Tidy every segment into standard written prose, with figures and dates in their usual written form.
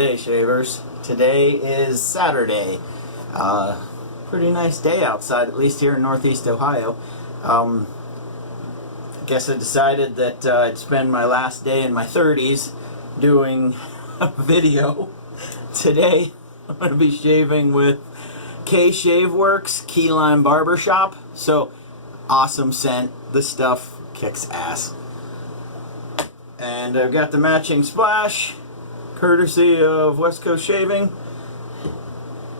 today, shavers? Today is Saturday. Pretty nice day outside, at least here in Northeast Ohio. I guess I decided that I'd spend my last day in my 30s doing a video. Today I'm going to be shaving with Worx Key Lime Barbershop. So, awesome scent. This stuff kicks ass. And I've got the matching splash, courtesy of West Coast Shaving.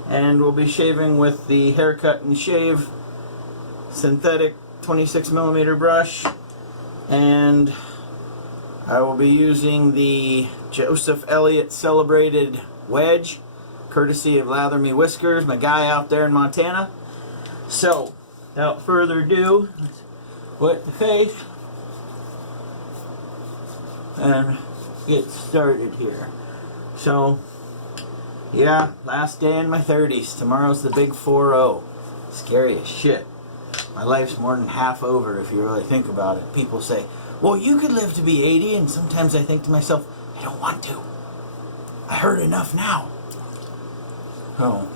And we'll be shaving with the Haircut and Shave synthetic 26mm brush. And I will be using the Elliot Celebrated Wedge, courtesy of Lather Me Whiskers, my guy out there in Montana. So, without further ado, let's wet the face and get started here. So, yeah, last day in my 30s. Tomorrow's the big 4-0. Scary as shit. My life's more than half over if you really think about it. People say, well, you could live to be 80, and sometimes I think to myself, I don't want to. I heard enough now. Oh.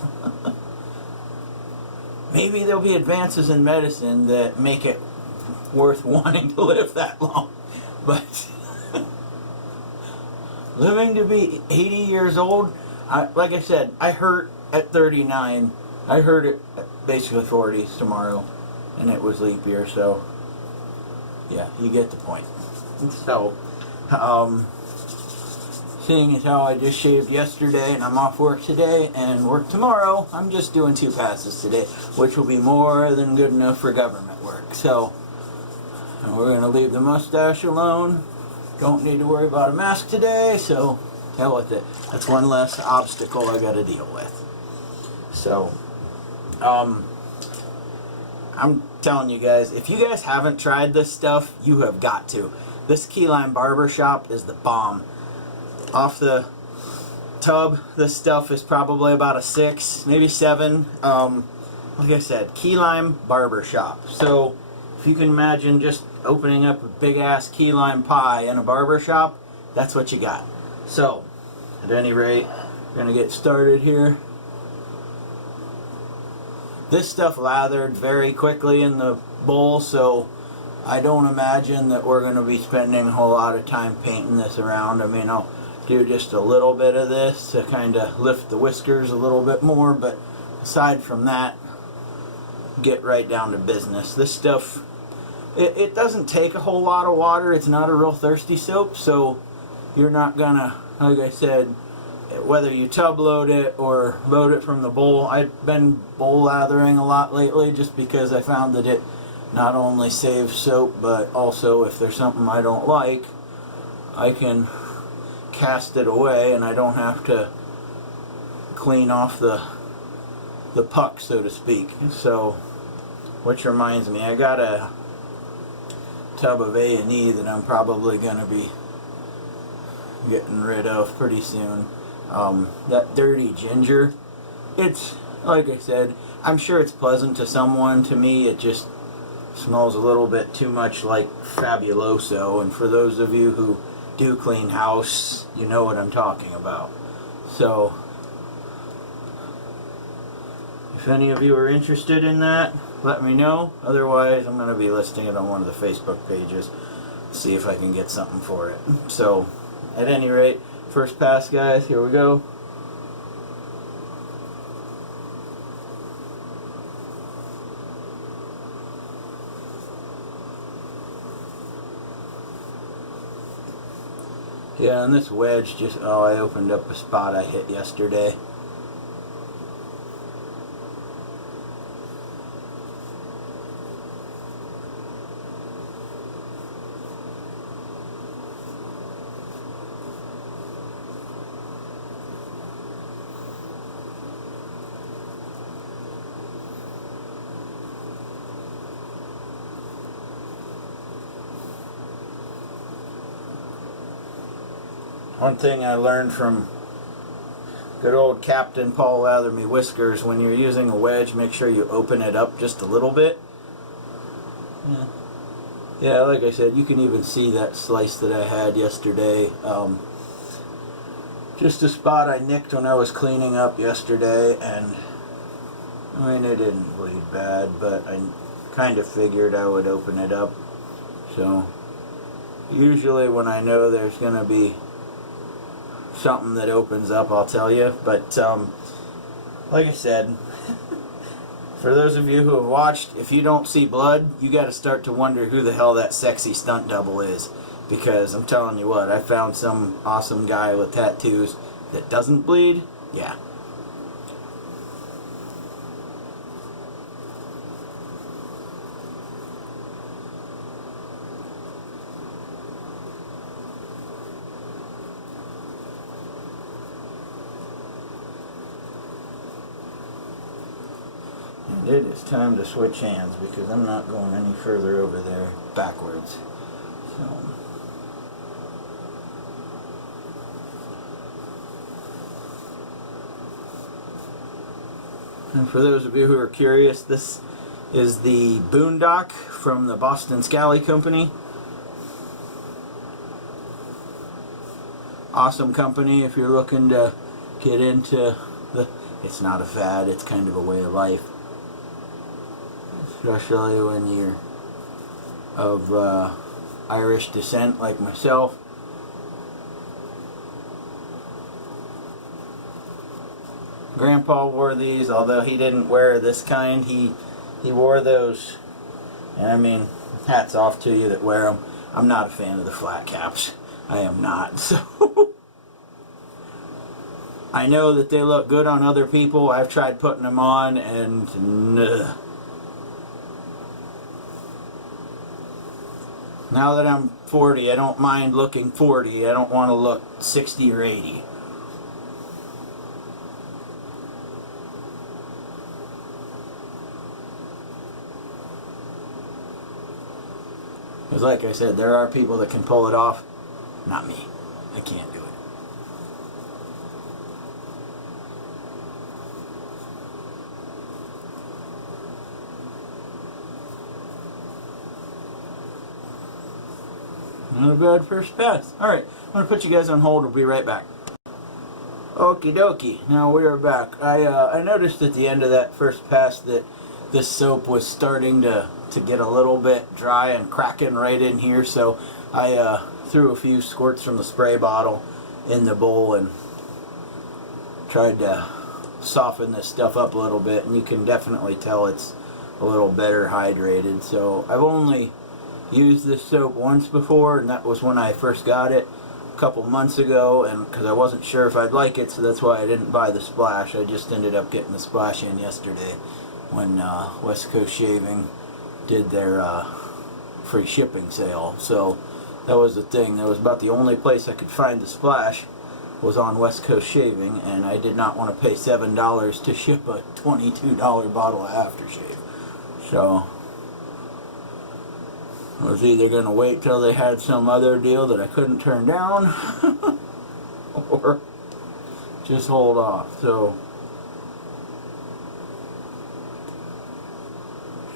Maybe there'll be advances in medicine that make it worth wanting to live that long. But living to be 80 years old, like I said, I hurt at 39. I hurt at basically 40 tomorrow, and it was leap year, so yeah, you get the point. So, seeing as how I just shaved yesterday and I'm off work today and work tomorrow, I'm just doing 2 passes today, which will be more than good enough for government work. So, we're going to leave the mustache alone. Don't need to worry about a mask today, so hell with it. That's one less obstacle I got to deal with. So, I'm telling you guys, if you guys haven't tried this stuff, you have got to. This Key Lime Barbershop is the bomb. Off the tub, this stuff is probably about a 6, maybe 7. Like I said, Key Lime Barbershop. So, if you can imagine just opening up a big ass key lime pie in a barbershop, that's what you got. So, at any rate, we're going to get started here. This stuff lathered very quickly in the bowl, so I don't imagine that we're going to be spending a whole lot of time painting this around. I mean, I'll do just a little bit of this to kind of lift the whiskers a little bit more, but aside from that, get right down to business. This stuff, it doesn't take a whole lot of water. It's not a real thirsty soap, so you're not gonna, like I said, whether you tub load it or load it from the bowl. I've been bowl lathering a lot lately just because I found that it not only saves soap, but also if there's something I don't like, I can cast it away and I don't have to clean off the puck, so to speak. So, which reminds me, I got a tub of A&E that I'm probably going to be getting rid of pretty soon. That dirty ginger, it's, like I said, I'm sure it's pleasant to someone. To me, it just smells a little bit too much like Fabuloso, and for those of you who do clean house, you know what I'm talking about. So, if any of you are interested in that, let me know. Otherwise, I'm going to be listing it on one of the Facebook pages. See if I can get something for it. So, at any rate, first pass, guys. Here we go. Yeah, and this wedge just, oh, I opened up a spot I hit yesterday. One thing I learned from good old Captain Paul Lather Me Whiskers, when you're using a wedge, make sure you open it up just a little bit. Yeah, like I said, you can even see that slice that I had yesterday. Just a spot I nicked when I was cleaning up yesterday, and I mean, it didn't bleed bad, but I kind of figured I would open it up. So usually when I know there's going to be something that opens up, I'll tell you. But like I said, for those of you who have watched, if you don't see blood, you got to start to wonder who the hell that sexy stunt double is. Because I'm telling you what, I found some awesome guy with tattoos that doesn't bleed. Yeah. And it is time to switch hands because I'm not going any further over there backwards. So. And for those of you who are curious, this is the Boondock from the Boston Scally Company. Awesome company if you're looking to get into the... It's not a fad, it's kind of a way of life. Especially when you're of Irish descent like myself. Grandpa wore these, although he didn't wear this kind. He wore those, and I mean, hats off to you that wear them. I'm not a fan of the flat caps. I am not. So I know that they look good on other people. I've tried putting them on, and now that I'm 40, I don't mind looking 40. I don't want to look 60 or 80. Because like I said, there are people that can pull it off. Not me. I can't do it. Not a bad first pass. Alright, I'm going to put you guys on hold. We'll be right back. Okie dokie. Now we are back. I noticed at the end of that first pass that this soap was starting to get a little bit dry and cracking right in here, so I threw a few squirts from the spray bottle in the bowl and tried to soften this stuff up a little bit, and you can definitely tell it's a little better hydrated. So I've only used this soap once before, and that was when I first got it a couple months ago, and because I wasn't sure if I'd like it, so that's why I didn't buy the splash. I just ended up getting the splash in yesterday when West Coast Shaving did their free shipping sale. So that was the thing. That was about the only place I could find the splash was on West Coast Shaving, and I did not want to pay $7 to ship a $22 bottle of aftershave. So I was either going to wait till they had some other deal that I couldn't turn down or just hold off. So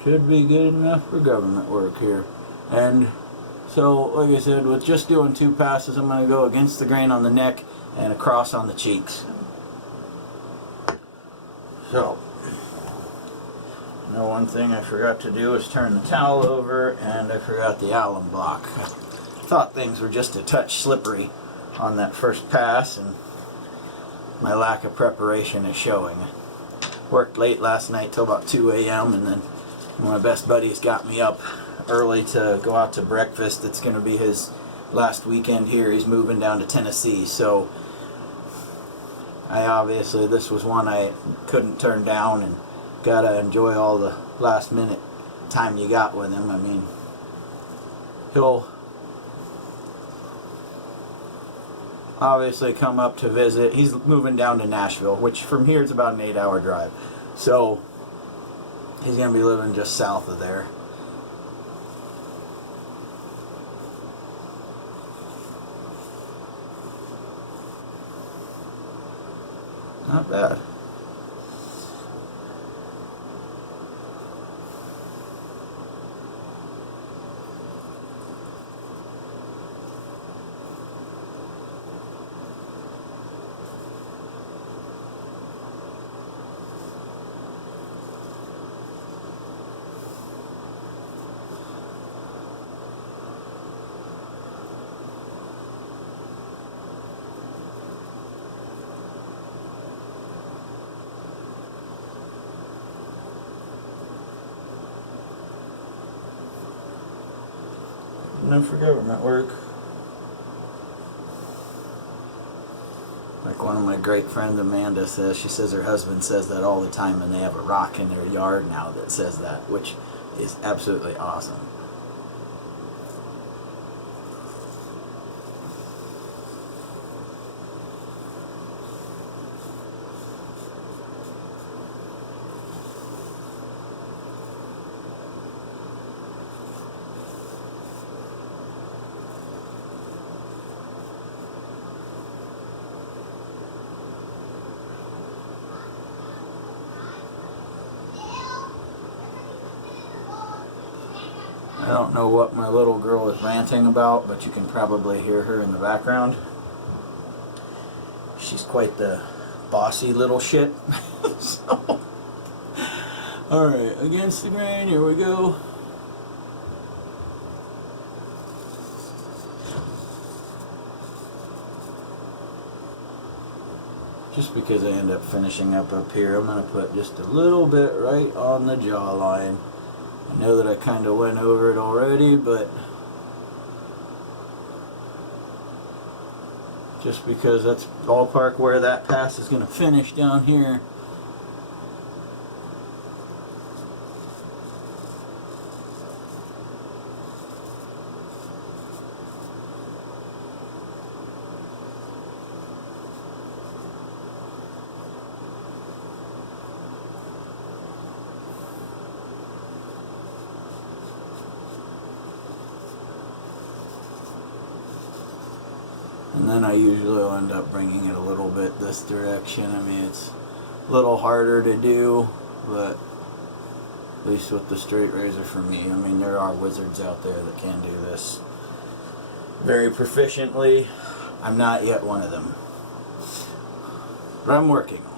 should be good enough for government work here. And so, like I said, with just doing 2 passes, I'm going to go against the grain on the neck and across on the cheeks. So, now one thing I forgot to do is turn the towel over, and I forgot the alum block. I thought things were just a touch slippery on that first pass, and my lack of preparation is showing. Worked late last night till about 2 a.m. and then one of my best buddies got me up early to go out to breakfast. It's going to be his last weekend here. He's moving down to Tennessee, so this was one I couldn't turn down, and gotta enjoy all the last minute time you got with him. I mean, he'll obviously come up to visit. He's moving down to Nashville, which from here is about an 8-hour drive. So he's going to be living just south of there. Not bad. happening for government work. Like one of my great friends Amanda says, she says her husband says that all the time, and they have a rock in their yard now that says that, which is absolutely awesome. I don't know what my little girl is ranting about, but you can probably hear her in the background. She's quite the bossy little shit. So, alright, against the grain, here we go. Just because I end up finishing up here, I'm going to put just a little bit right on the jawline. I know that I kind of went over it already, but just because that's ballpark where that pass is going to finish down here. And then I usually will end up bringing it a little bit this direction. I mean, it's a little harder to do, but at least with the straight razor for me. I mean, there are wizards out there that can do this very proficiently. I'm not yet one of them, but I'm working on it.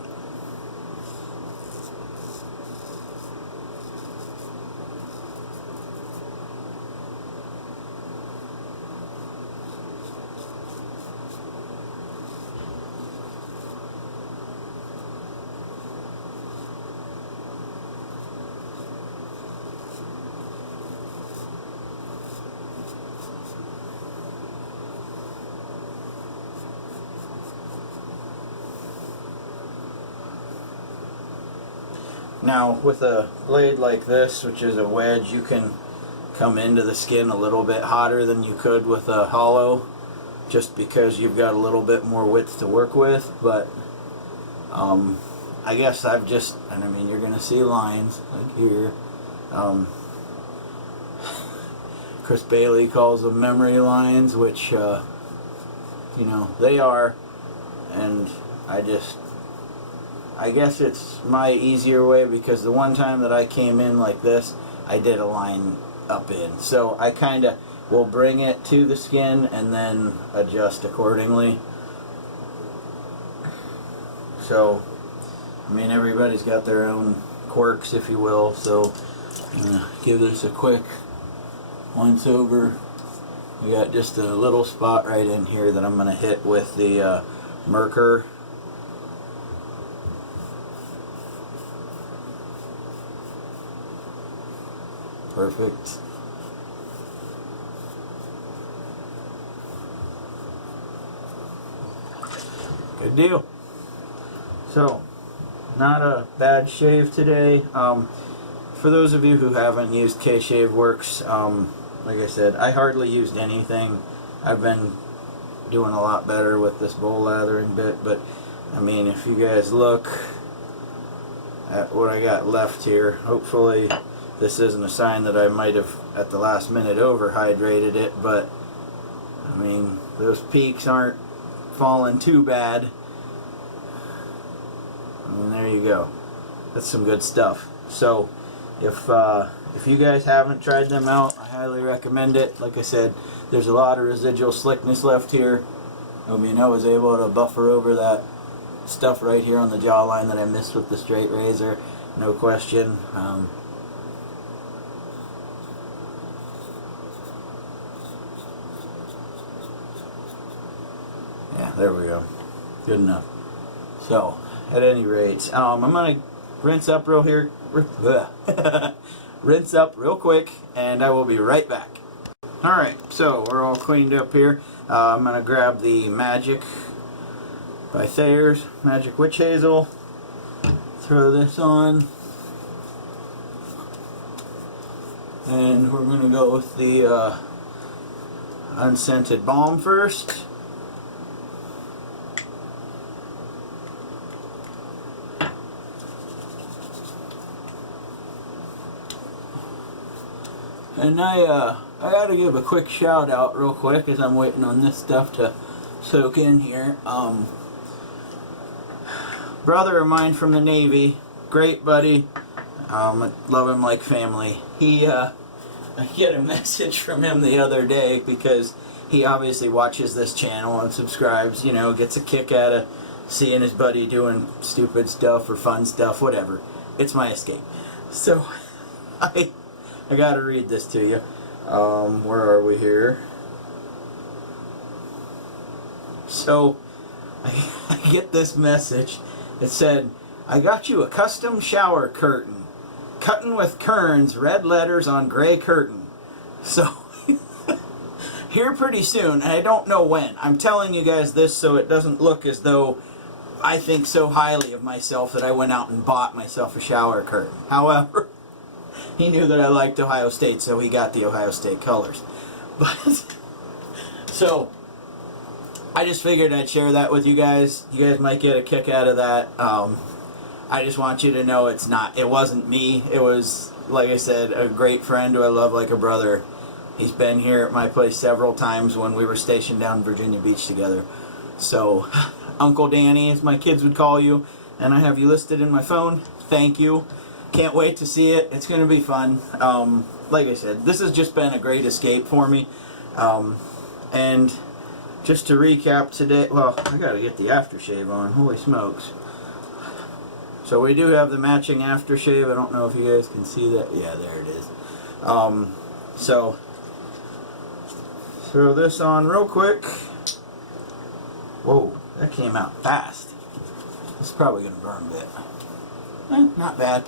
Now, with a blade like this, which is a wedge, you can come into the skin a little bit hotter than you could with a hollow, just because you've got a little bit more width to work with. But I guess I've just, and I mean, you're going to see lines like here. Chris Bailey calls them memory lines, which, you know, they are. And I guess it's my easier way, because the one time that I came in like this, I did a line up in. So I kind of will bring it to the skin and then adjust accordingly. So, I mean, everybody's got their own quirks, if you will. So I'm going to give this a quick once over. We got just a little spot right in here that I'm going to hit with the Merker. Perfect. Good deal. So, not a bad shave today. For those of you who haven't used K-Shave Worx, like I said, I hardly used anything. I've been doing a lot better with this bowl lathering bit, but I mean, if you guys look at what I got left here, hopefully this isn't a sign that I might have at the last minute overhydrated it, but I mean, those peaks aren't falling too bad. And there you go. That's some good stuff. So if you guys haven't tried them out, I highly recommend it. Like I said, there's a lot of residual slickness left here. I mean, I was able to buffer over that stuff right here on the jawline that I missed with the straight razor, no question. Yeah, there we go. Good enough. So, at any rate, I'm going to rinse up rinse up real quick, and I will be right back. Alright, so we're all cleaned up here. I'm going to grab the Magic by Thayer's Magic Witch Hazel. Throw this on. And we're going to go with the unscented balm first. And I gotta give a quick shout out real quick as I'm waiting on this stuff to soak in here. Brother of mine from the Navy, great buddy, love him like family. I get a message from him the other day because he obviously watches this channel and subscribes, you know, gets a kick out of seeing his buddy doing stupid stuff or fun stuff, whatever. It's my escape. So, I gotta read this to you. Where are we here? So, I get this message. It said, I got you a custom shower curtain. Cutting with kerns, red letters on gray curtain. So, here pretty soon, and I don't know when. I'm telling you guys this so it doesn't look as though I think so highly of myself that I went out and bought myself a shower curtain. However, he knew that I liked Ohio State, so he got the Ohio State colors. But so I just figured I'd share that with you guys. You guys might get a kick out of that. I just want you to know it wasn't me. It was, like I said, a great friend who I love like a brother. He's been here at my place several times when we were stationed down in Virginia Beach together. So, Uncle Danny, as my kids would call you, and I have you listed in my phone. Thank you. Can't wait to see it. It's going to be fun. Like I said, this has just been a great escape for me. And just to recap today, well, I got to get the aftershave on. Holy smokes. So we do have the matching aftershave. I don't know if you guys can see that. Yeah, there it is. So, throw this on real quick. Whoa, that came out fast. This is probably going to burn a bit. Not bad.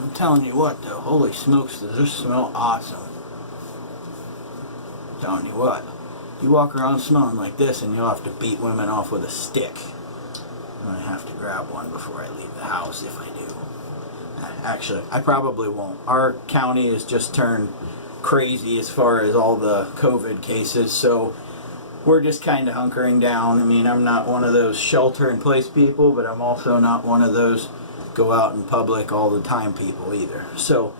I'm telling you what though, holy smokes, does this smell awesome. I'm telling you what, you walk around smelling like this and you'll have to beat women off with a stick. I'm going to have to grab one before I leave the house if I do. Actually, I probably won't. Our county has just turned crazy as far as all the COVID cases, so we're just kind of hunkering down. I mean, I'm not one of those shelter-in-place people, but I'm also not one of those go out in public all the time people either. So,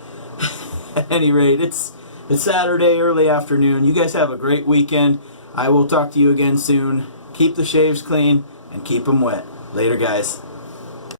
at any rate, it's Saturday, early afternoon. You guys have a great weekend. I will talk to you again soon. Keep the shaves clean and keep them wet. Later, guys.